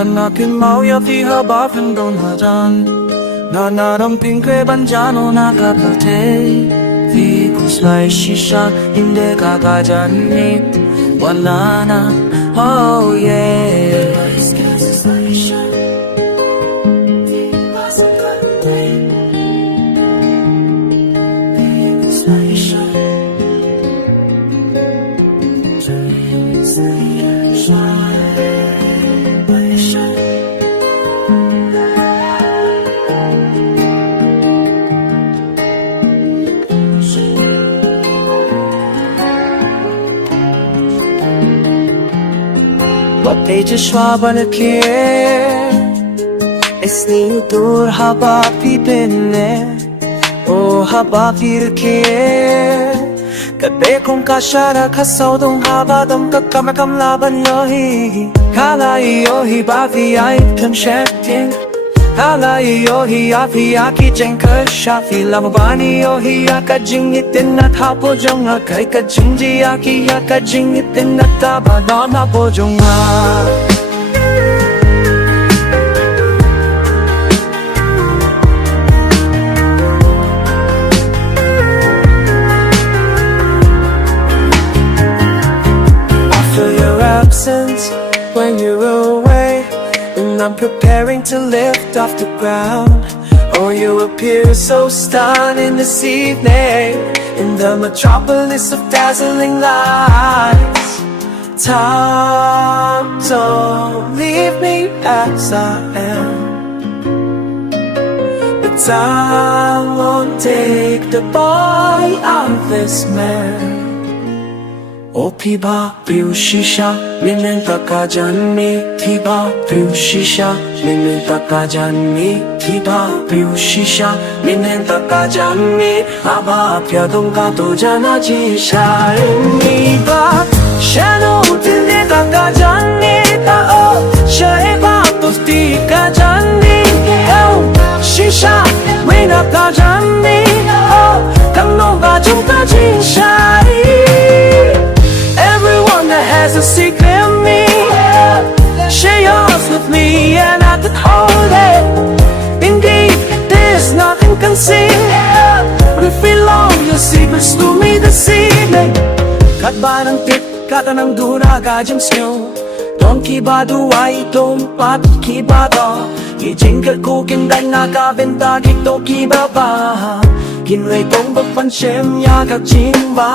Hanapin mo yapi habapin don hajan Nanaramping kay banjano nakapate Di kuslay shisha hindi kakajanit Wala na, oh yeah What they just schwaben care Es ni dur haba pipinne O haba firke Kade kong kasyara kasaudong haba dam kakamakam laban yohi Kala yohi bavi ay penshetting Kala yohi avi aki jenka shafi Lamabani yohi aka jingitin at hapo jonga Kay ka jingji aki aka jingitin at taba don hapo jonga When you're away and I'm preparing to lift off the ground Oh, you appear so stunning this evening In the metropolis of dazzling lights Time, don't leave me as I am But time won't take the boy out of this man O piba piu shisha minen taka janmi Tiba piu shisha minen taka janmi Tiba piu shisha minen taka janmi Aba apya dongka to jana ji sharini ba Shano tinde taka janmi ta o Shaiba to tika janmi Oh shisha minen taka janmi Oh kang ga jungka ji shari Has a secret in me Share yours with me and I could hold it Indeed, there's nothing concealed But if we long your secrets to me this evening Kat ba ng tit, kata ng dura gajang snow Don kiba duwai tom pat kiba do Kijingkat ko kindan na kabenta kito kiba ba Kinway tong bapanshem ya kak chimba